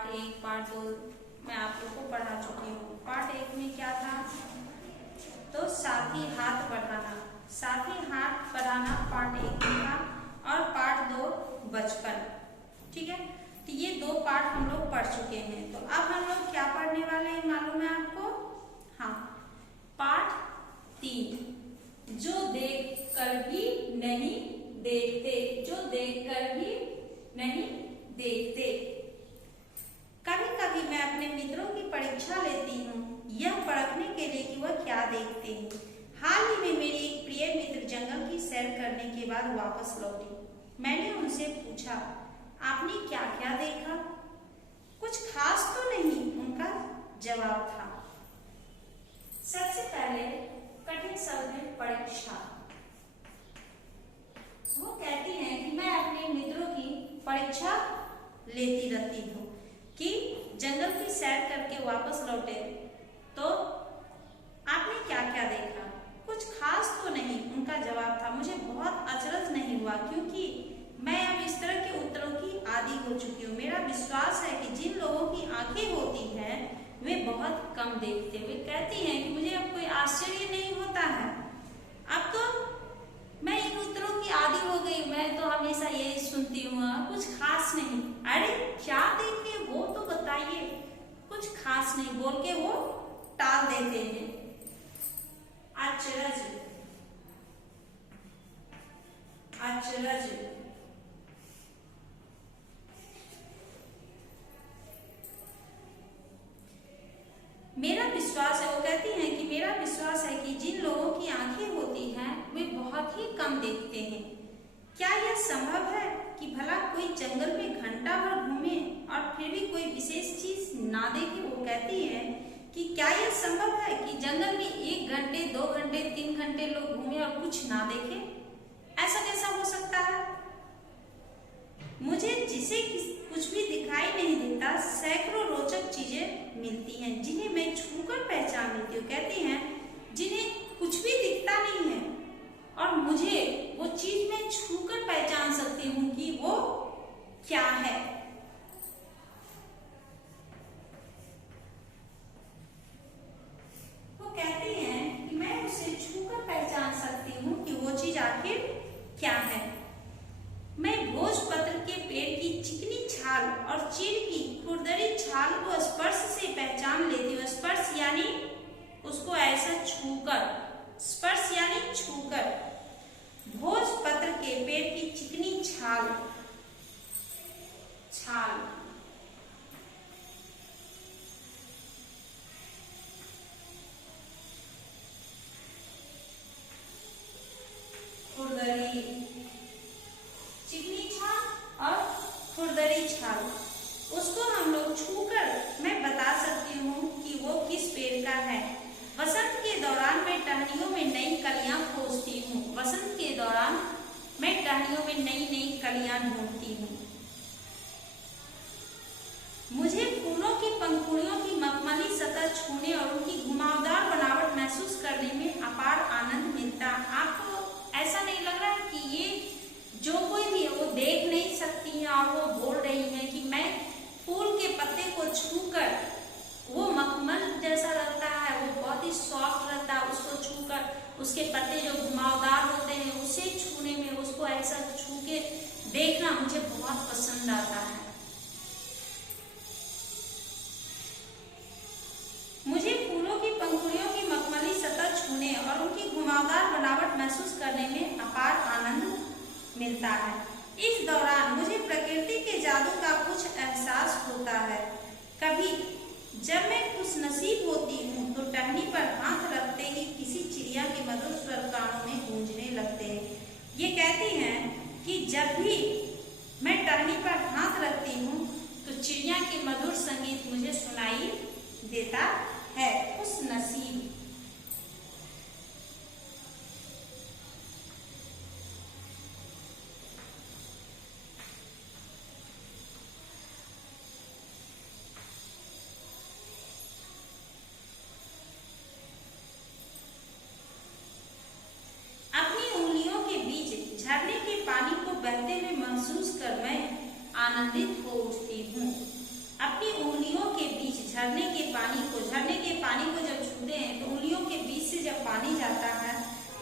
Part 1 part 2 मैं आप लोग को पढ़ा चुकी हूँ। पार्ट 1 में क्या था, तो साथी हाथ बढ़ाना, साथी हाथ बढ़ाना पार्ट 1 में था, और पार्ट 2 बचपन। ठीक है, तो ये 2 पार्ट हम लोग पढ़ चुके हैं। तो अब हम लोग क्या पढ़ने वाले हैं मालूम है आपको? हाँ, पार्ट 3, जो देख कर भी नहीं देखते, जो देख कर भी नहीं देखते। कभी कभी मैं अपने मित्रों की परीक्षा लेती हूँ, यह परखने के लिए कि वह क्या देखते हैं। हाल ही में मेरी एक प्रिय मित्र जंगल की सैर करने के बाद वापस लौटी। मैंने उनसे पूछा, आपने क्या क्या देखा? कुछ खास तो नहीं, उनका जवाब था। सबसे पहले कठिन शब्द है परीक्षा। वो कहती हैं कि मैं अपने मित्रों की परीक्षा लेती रहती हूँ कि जंगल की सैर करके वापस लौटे तो आपने क्या क्या देखा? कुछ खास तो नहीं, उनका जवाब था। मुझे बहुत अचरज नहीं हुआ क्योंकि मैं अब इस तरह के उत्तरों की आदी हो चुकी हूँ। मेरा विश्वास है कि जिन लोगों की आंखें होती हैं वे बहुत कम देखते। वे कहती हैं कि मुझे अब कोई आश्चर्य नहीं होता है, अब तो मैं इन उत्तरों की आदी हो गई, मैं तो हमेशा यही सुनती हूँ, कुछ खास नहीं। अरे क्या देखे वो तो बताइए। कुछ खास नहीं बोल के वो टाल देते हैं। अचरज, अचरज, मेरा विश्वास है, वो कहती हैं कि मेरा विश्वास है कि जिन लोगों की आंखें होती हैं वे बहुत ही कम देखते हैं। क्या यह संभव है कि भला कोई जंगल में घंटा भर घूमे और फिर भी कोई विशेष चीज ना देखे? वो कहती है कि क्या यह संभव है कि जंगल में 1 घंटे 2 घंटे 3 घंटे लोग घूमे और कुछ ना देखे? ऐसा कैसा हो सकता है? मुझे जिसे कुछ भी दिखाई नहीं देता सैकड़ों रोचक चीजें मिलती हैं जिन्हें मैं छूकर पहचान लेती हूँ। कहती हैं जिन्हें कुछ भी दिखता नहीं है और मुझे वो चीज मैं छूकर पहचान सकती हूँ कि वो क्या है। वो कहती हैं कि मैं उसे छूकर पहचान सकती हूँ कि वो चीज आखिर क्या है। मैं भोजपत्र के पेड़ की चिकनी छाल और चीड़ की खुरदरी छाल को स्पर्श से पहचान लेती हूँ। स्पर्श यानी उसको ऐसा छूकर, स्पर्श यानी छूकर। भोजपत्र के पेड़ की चिकनी छाल, छाल, खुरदरी, चिकनी छाल और खुरदरी छाल, उसको हम लोग छूकर मैं बता सकती हूँ कि वो किस पेड़ का है। वसंत के दौरान मैं टहनियों में नई कलियां खोजती हूँ। वसंत के दौरान मैं टहनियों में नई नई कलियां ढूंढती हूँ। मुझे फूलों की पंखुड़ियों की मखमली सतह छूने और उनकी घुमावदार बनावट महसूस करने में अपार आनंद मिलता। आपको ऐसा नहीं लग रहा है कि ये जो कोई भी है वो देख नहीं सकती है और वो बोल रही है कि मैं फूल के पत्ते को छूकर, वो मखमल जैसा रहता है, वो बहुत ही सॉफ्ट रहता है, उसको छूकर उसके पत्ते जो घुमावदार होते हैं उसे छूने में, उसको ऐसा छू के देखना मुझे बहुत पसंद आता है। मुझे फूलों की पंखुड़ियों की मखमली सतह छूने और उनकी घुमावदार बनावट महसूस करने में अपार आनंद मिलता है। इस दौरान मुझे प्रकृति के जादू का कुछ एहसास होता है। कभी जब मैं खुशनसीब होती हूँ तो टहनी पर हाथ रखते ही किसी चिड़िया के मधुर स्वर कानों में गूंजने लगते हैं। ये कहती हैं कि जब भी मैं टहनी पर हाथ रखती हूँ तो चिड़िया के मधुर संगीत मुझे सुनाई देता है। खुशनसीब, झरने के पानी को बहते हुए महसूस कर मैं आनंदित हो उठती हूँ। अपनी झरने के पानी को जब छूते हैं तो उंगलियों के बीच से जब पानी जाता है,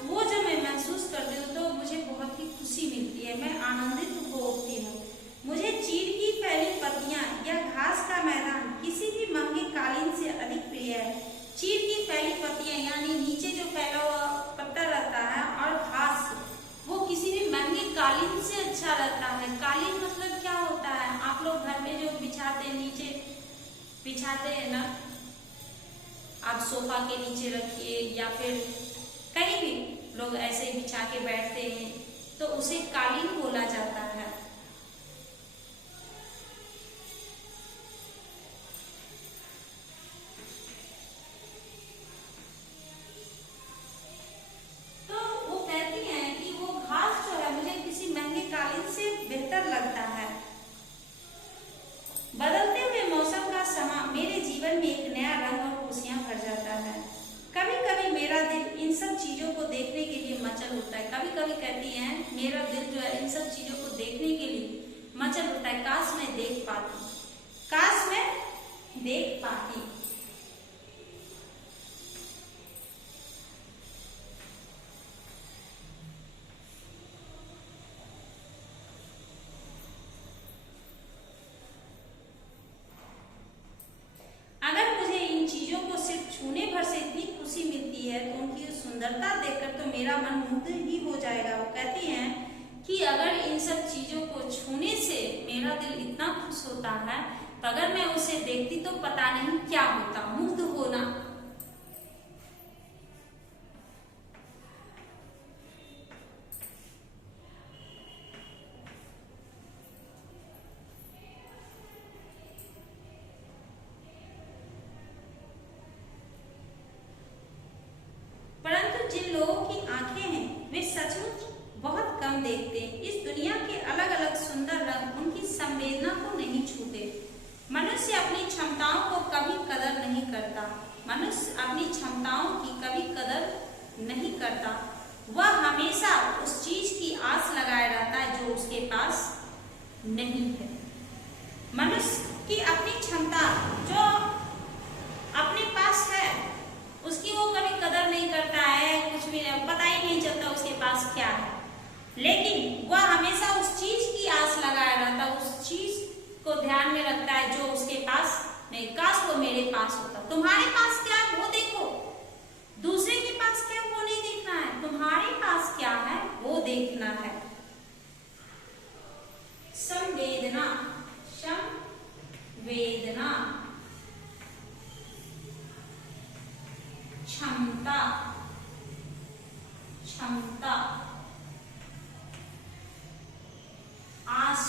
वो जब मैं महसूस करती हूँ तो मुझे बहुत ही खुशी मिलती है, मैं आनंदित हो उठती हूँ। मुझे चीड़ की फैली पत्तियां या घास का मैदान किसी भी महंगे कालीन से अधिक प्रिय है। चीड़ की फैली पत्तियां यानी नीचे जो फैला हुआ पत्ता रहता है, और घास वो किसी भी महंगे कालीन से अच्छा रहता है। कालीन मतलब क्या होता है, आप लोग घर में जो बिछाते नीचे बिछाते हैं ना, आप सोफा के नीचे रखिए या फिर कहीं भी लोग ऐसे ही बिछा के बैठते हैं तो उसे कालीन बोला जाता है। तो वो कहती हैं कि वो घास जो है मुझे किसी महंगे कालीन से बेहतर लगता है। बदलते हुए मौसम का समा मेरे जीवन में एक नया रंग और खुशियां भर जाता है। कभी कभी मेरा दिल इन सब चीजों को देखने के लिए मचल होता है। कभी कभी कहती हैं मेरा दिल जो है इन सब चीजों को देखने के लिए मचल होता है। काश मैं देख पाती, काश मैं देख पाती। अगर मुझे इन चीजों को सिर्फ छूने भर से इतनी खुशी मिलती है तो उनकी सुंदरता देखकर तो मेरा मन मुग्ध ही हो जाएगा। वो कहती हैं कि अगर इन सब चीजों को छूने से मेरा दिल इतना खुश होता है तो अगर मैं उसे देखती तो पता नहीं क्या होता। मुग्ध होना, परंतु जिन लोगों की आंखें हैं वे सचमुच बहुत कम देखते हैं। इस दुनिया के अलग अलग सुंदर रंग उनकी संवेदना को नहीं छूते। मनुष्य अपनी क्षमताओं को कभी कदर नहीं करता। मनुष्य अपनी क्षमताओं की कभी कदर नहीं करता। वह हमेशा उस चीज की आस लगाए रहता है जो उसके पास नहीं है। मनुष्य की अपनी क्षमता जो अपने पास है उसकी वो कभी कदर नहीं करता है, कुछ भी पता ही नहीं चलता उसके पास क्या है, लेकिन वह हमेशा उस चीज की आस लगाए रहता है, उस चीज को ध्यान में रखता है जो उसके पास नहीं। काश वो मेरे पास होता। तुम्हारे पास क्या है वो देखो, दूसरे के पास क्या वो नहीं देखना है, तुम्हारे पास क्या है वो देखना है। संवेदना, संवेदना, क्षमता, क्षमता, आस,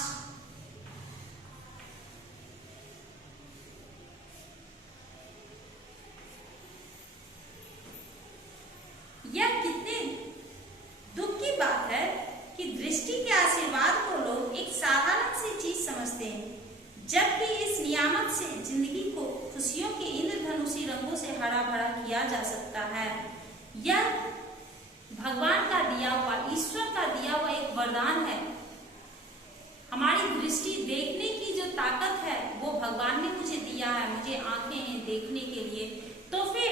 यह कितने दुख की बात है कि दृष्टि के आशीर्वाद को लोग एक साधारण सी चीज समझते हैं, जबकि इस नियामत से जिंदगी को खुशियों के इंद्रधनुषी रंगों से हरा भरा किया जा सकता है। यह भगवान का दिया हुआ, ईश्वर का दिया हुआ एक वरदान है। हमारी दृष्टि देखने की जो ताकत है वो भगवान ने मुझे दिया है, मुझे आंखें हैं देखने के लिए, तो फिर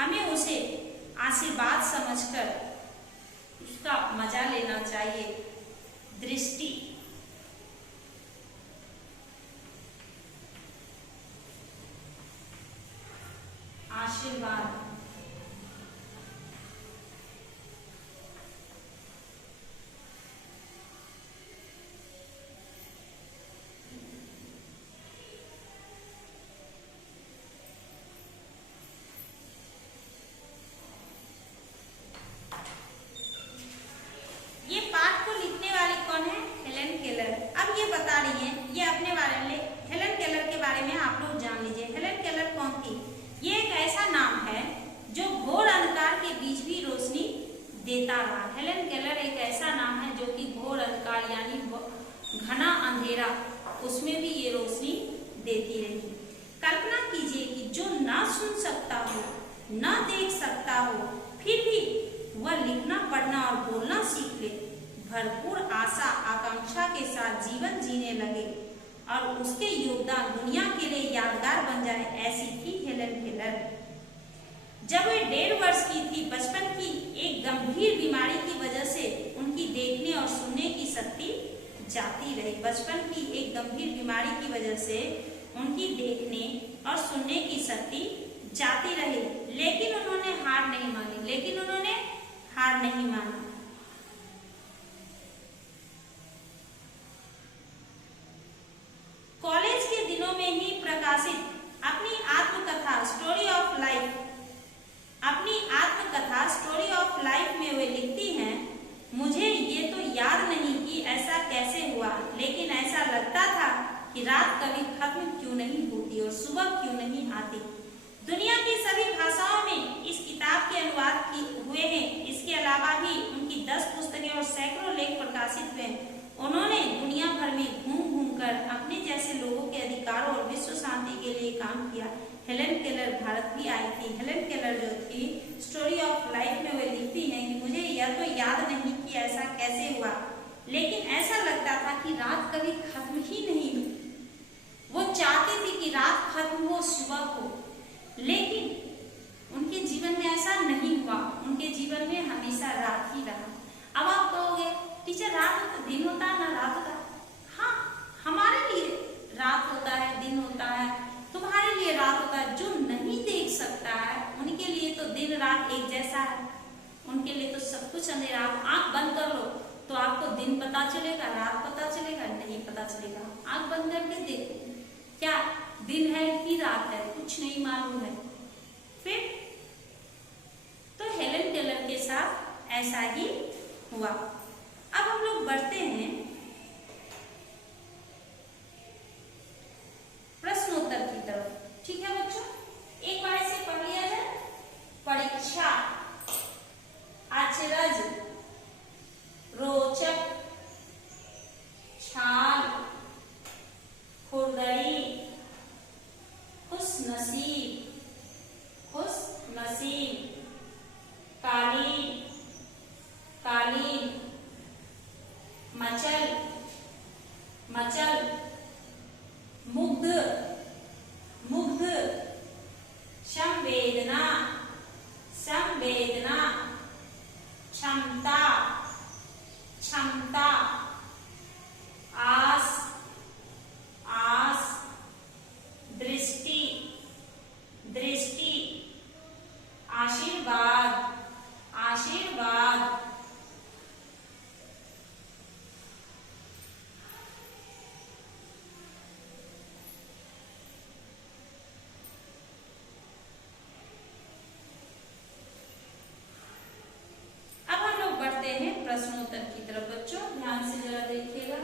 हमें उसे आशीर्वाद समझकर उसका मजा लेना चाहिए। दृष्टि, आशीर्वाद, ये पाठ को लिखने वाली कौन है? Helen Keller. अब ये बता रही है, ये अपने बारे में, हेलेन केलर के बारे में आप लोग जान लीजिए। हेलेन केलर कौन थी? ये एक ऐसा नाम है जो घोर अंधकार के बीच भी रोशनी देता रहा। हेलेन केलर एक ऐसा नाम है जो कि घोर अंधकार यानी घना अंधेरा, उसमें भी ये रोशनी देती रही। कल्पना कीजिए कि जो ना सुन सकता हो, ना देख सकता हो, फिर भी वह लिखना, पढ़ना और बोलना सीख ले, भरपूर आशा आकांक्षा के साथ जीवन जीने लगे और उसके योगदान दुनिया के लिए यादगार बन जाए, ऐसी थी हेलन केलर। जब वे 1.5 वर्ष की थी, बचपन की एक गंभीर बीमारी की वजह से उनकी देखने और सुनने की शक्ति जाती रही। बचपन की एक गंभीर बीमारी की वजह से उनकी देखने और सुनने की शक्ति जाती रही, लेकिन उन्होंने हार नहीं मानी, लेकिन उन्होंने हार नहीं माना। कॉलेज के दिनों में ही प्रकाशित अपनी आत्मकथा स्टोरी ऑफ लाइफ में वे लिखती हैं, मुझे ये तो याद नहीं कि ऐसा कैसे हुआ, लेकिन ऐसा लगता था कि रात कभी खत्म क्यों नहीं होती और सुबह क्यों नहीं आती। दुनिया की सभी भाषाओं में इस किताब के अनुवाद हुए हैं। इसके अलावा भी उनकी 10 पुस्तकें और सैकड़ों लेख प्रकाशित हुए। उन्होंने दुनिया भर में घूम कर अपने जैसे लोगों के अधिकार और विश्व शांति के लिए काम किया। हेलन केलर भारत भी आई थी। हेलन केलर जो थी स्टोरी ऑफ लाइफ में वे लिखती हैं कि मुझे यह तो याद नहीं कि ऐसा कैसे हुआ, लेकिन ऐसा लगता था कि रात कभी खत्म ही नहीं हुई। वो चाहती थी कि रात खत्म हो, सुबह हो, लेकिन उनके जीवन में ऐसा नहीं हुआ। उनके जीवन में हमेशा रात ही रहा। अब आप कहोगे टीचर रात तो दिन होता है ना रात होता है। हाँ, हमारे लिए रात होता है, दिन होता है, तुम्हारे लिए रात होता है। जो नहीं देख सकता है उनके लिए तो दिन रात एक जैसा है, उनके लिए तो सब कुछ अंधेरा। आप आंख बंद कर लो तो आपको दिन पता चलेगा, रात पता चलेगा, नहीं पता चलेगा। आंख बंद करके देखो, क्या दिन है कि रात है, कुछ नहीं मालूम है। फिर तो हेलन केलर के साथ ऐसा ही हुआ। अब हम लोग बढ़ते हैं प्रश्नोत्तर की तरफ। ठीक है बच्चों, एक बार इसे पढ़ लिया जाए। परीक्षा, अचरज, रोचक, छाल, खुरदरी, खुशनसीब, कालीन, मचल, मुग्ध, संवेदना, क्षमता, आस, दृष्टि, आशीर्वाद, प्रश्नोत्तर की तरफ। बच्चों ध्यान से जरा देखिएगा।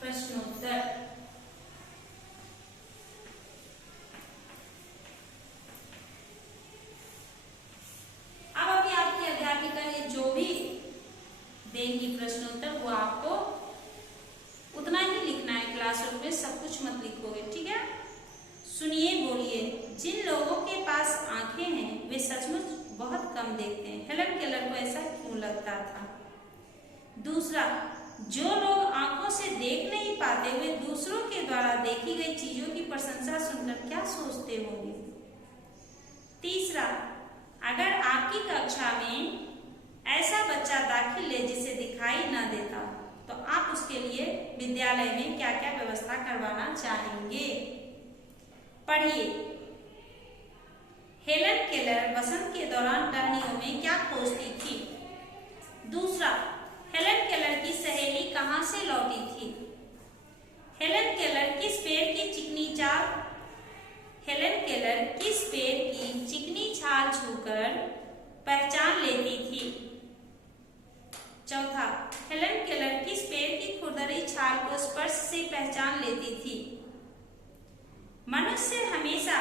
प्रश्नोत्तर, अब अभी आपकी अध्यापिका ये जो भी देंगी प्रश्नोत्तर वो आपको उतना ही लिखना है। क्लासरूम में सब कुछ मत लिखोगे, ठीक है। सुनिए, बोलिए। जिन लोगों के पास आंखें हैं वे सचमुच बहुत कम देखते हैं। हेलन केलर को ऐसा क्यों लगता था? दूसरा, जो लोग आंखों से देख नहीं पाते वे दूसरों के द्वारा देखी गई चीजों की प्रशंसा सुनकर क्या सोचते होंगे? तीसरा, अगर आपकी कक्षा में ऐसा बच्चा दाखिल ले जिसे दिखाई न देता तो आप उसके लिए विद्यालय में क्या क्या व्यवस्था करवाना चाहेंगे? पढ़िए। हेलन केलर बसंत के दौरान टहनियों में क्या खोजती थी? दूसरा, हेलन केलर की सहेली कहां से लौटी थी? हेलन केलर किस पेड़ की चिकनी छाल छूकर पहचान लेती थी? चौथा, हेलन केलर किस पेड़ की खुरदरी छाल को स्पर्श से पहचान लेती थी? मनुष्य हमेशा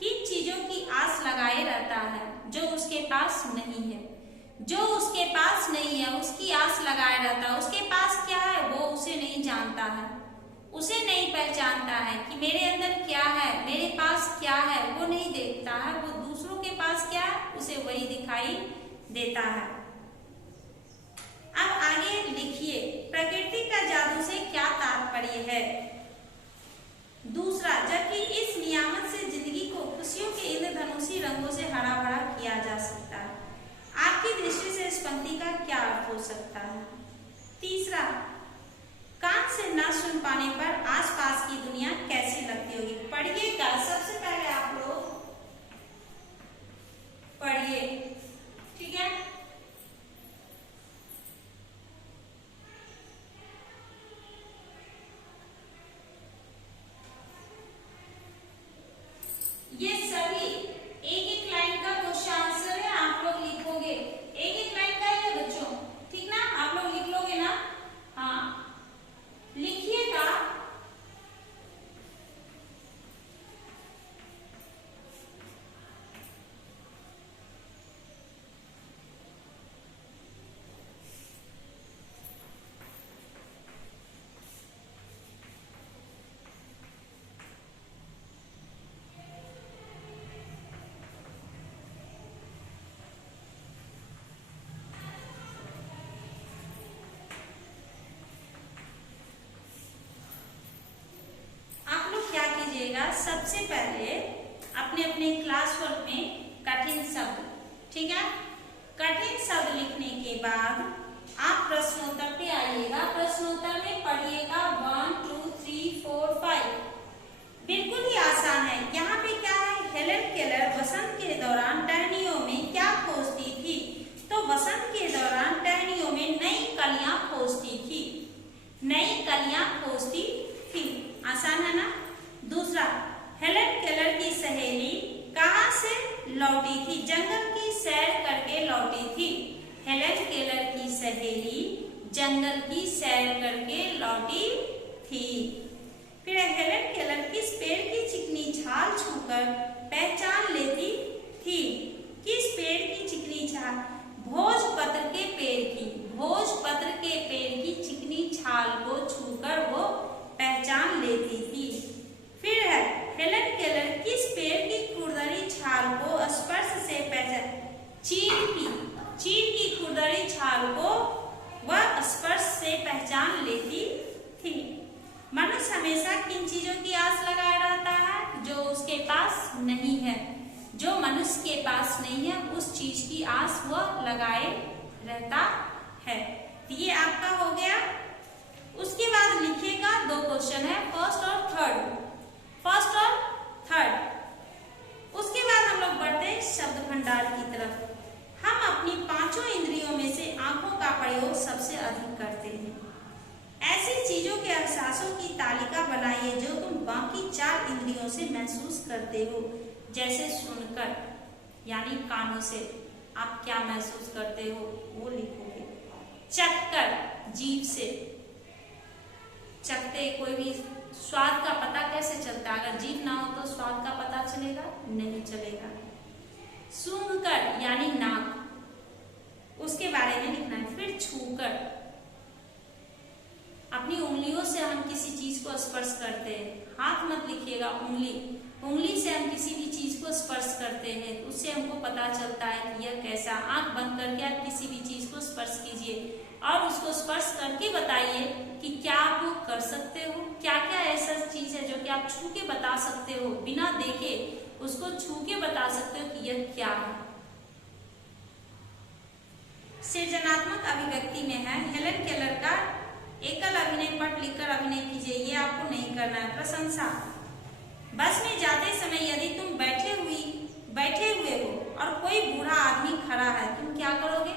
किन चीजों की आस लगाए रहता है जो उसके पास नहीं है? जो उसके पास नहीं है उसकी आस लगाए रहता है। उसके पास क्या है वो उसे नहीं जानता है, उसे नहीं पहचानता है कि मेरे अंदर क्या है, मेरे पास क्या है, वो नहीं देखता है। वो दूसरों के पास क्या है उसे वही दिखाई देता है। अब लगता है। तीसरा, कान से न सुन पाने पर आसपास की दुनिया कैसी लगती होगी? पढ़िएगा, सबसे पहले आप लोग पढ़िए, ठीक है। ये सभी एक एक लाइन का क्वेश्चन आंसर है, आप लोग लिखोगे। एक एक लाइन का है बच्चों, ठीक ना? आप लोग लिख लोगे ना? हाँ, लिखिएगा। सबसे पहले अपने अपने क्लास वर्क में कठिन शब्द, ठीक है, कठिन शब्द लिखने के बाद आप प्रश्नोत्तर पे आइएगा। प्रश्नोत्तर में पढ़िएगा 1 2 3 4 5। बिल्कुल ही आसान है। यहाँ पे क्या है? हेलेन केलर वसंत के दौरान टहनियों में क्या खोजती थी? तो वसंत के दौरान टहनियों में नई कलियां खोजती थी, नई कलियां खोजती थी। आसान है ना? दूसरा, हेलेन केलर की सहेली कहाँ से लौटी थी? जंगल की सैर करके लौटी थी। हेलेन केलर की सहेली जंगल की सैर करके लौटी थी। फिर हेलेन केलर किस पेड़ की चिकनी छाल छूकर पहचान लेती थी? किस पेड़ की चिकनी छाल? भोजपत्र के पेड़ की, भोजपत्र के पेड़ की चिकनी छाल को छूकर वो पहचान लेती थी। फिर है, हेलेन केलर किस पेड़ की खुरदरी छाल को स्पर्श से पहचान? चीड़ की खुरदरी छाल को वह स्पर्श से पहचान लेती थी। मनुष्य हमेशा किन चीजों की आस लगाए रहता है? जो उसके पास नहीं है। जो मनुष्य के पास नहीं है उस चीज की आस वह लगाए रहता है। ये आपका हो गया। उसके बाद लिखिएगा, 2 क्वेश्चन है, फर्स्ट और थर्ड। फर्स्ट और थर्ड। उसके बाद हम लोग बढ़ते हैं शब्द भंडार की तरफ। हम अपनी 5 इंद्रियों में से आंखों का प्रयोग सबसे अधिक करते हैं। ऐसी चीजों के एहसासों की तालिका बनाइए जो तुम बाकी 4 इंद्रियों से महसूस करते हो। जैसे सुनकर, यानी कानों से आप क्या महसूस करते हो वो लिखोगे। चखकर, जीभ से चखते, कोई भी स्वाद का पता कैसे चलता है? अगर जीभ ना हो तो स्वाद का पता चलेगा? नहीं चलेगा। सूंघकर यानी नाक, उसके बारे में लिखना है। फिर छूकर, अपनी उंगलियों से हम किसी चीज को स्पर्श करते हैं। हाथ मत लिखिएगा, उंगली से हम किसी भी चीज को स्पर्श करते हैं, उससे हमको पता चलता है कि यह कैसा। आंख बंद करके आप किसी भी चीज को स्पर्श कीजिए और उसको स्पर्श करके बताइए कि क्या आप वो कर सकते हो। क्या क्या ऐसा चीज है जो कि आप छू के बता सकते हो, बिना देखे उसको छू के बता सकते हो कि यह क्या है। सृजनात्मक अभिव्यक्ति में है, हेलेन केलर का एकल अभिनय पट लिखकर अभिनय कीजिए। ये आपको नहीं करना है। प्रशंसा, बस में जाते समय यदि तुम बैठे हुए हो और कोई बूढ़ा आदमी खड़ा है, तुम क्या करोगे?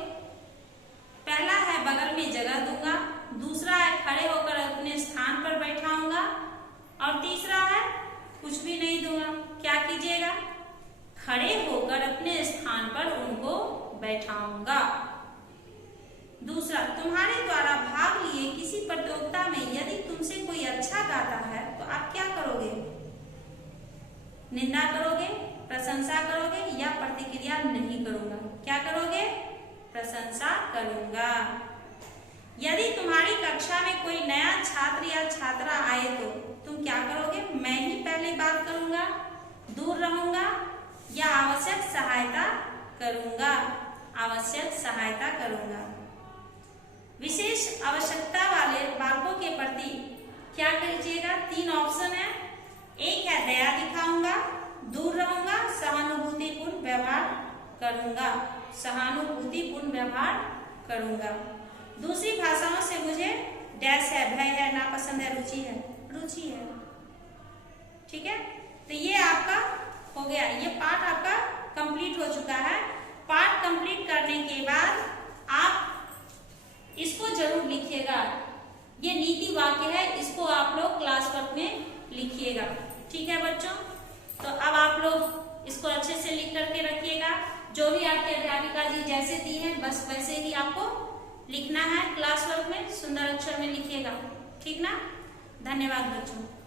पहला है बगल में जगह दूंगा, दूसरा है खड़े होकर अपने स्थान पर बैठाऊंगा और तीसरा है कुछ भी नहीं दूंगा। क्या कीजिएगा? खड़े होकर अपने स्थान पर उनको बैठाऊंगा। दूसरा, तुम्हारे द्वारा भाग लिए किसी प्रतियोगिता में यदि तुमसे कोई अच्छा गाता है तो आप क्या करोगे? निंदा करोगे, प्रशंसा करोगे या प्रतिक्रिया नहीं करूंगा? क्या करोगे? प्रशंसा करूंगा। यदि तुम्हारी कक्षा में कोई नया छात्र या छात्रा आए तो तुम क्या करोगे? मैं ही पहले बात करूंगा, दूर रहूंगा या आवश्यक सहायता करूंगा? आवश्यक सहायता करूंगा। विशेष आवश्यकता वाले बालकों के प्रति क्या कीजिएगा? 3 ऑप्शन है। एक है दया दिखाऊंगा, दूर रहूंगा, सहानुभूतिपूर्ण व्यवहार करूंगा। सहानुभूतिपूर्ण व्यवहार करूंगा। दूसरा रुचि है? रुचि है। ठीक है, तो ये आपका हो गया, ये पाठ आपका कंप्लीट हो चुका है। पाठ कंप्लीट करने के बाद आप इसको जरूर लिखिएगा। ये नीति वाक्य है, इसको आप लोग क्लास वर्क में लिखिएगा। ठीक है बच्चों, तो अब आप लोग इसको अच्छे से लिख करके रखिएगा। जो भी आपके अध्यापिका जी जैसे दी है बस वैसे ही आपको लिखना है। क्लास वर्क में सुंदर अक्षर में लिखिएगा। ठीक ना? धन्यवाद बच्चों।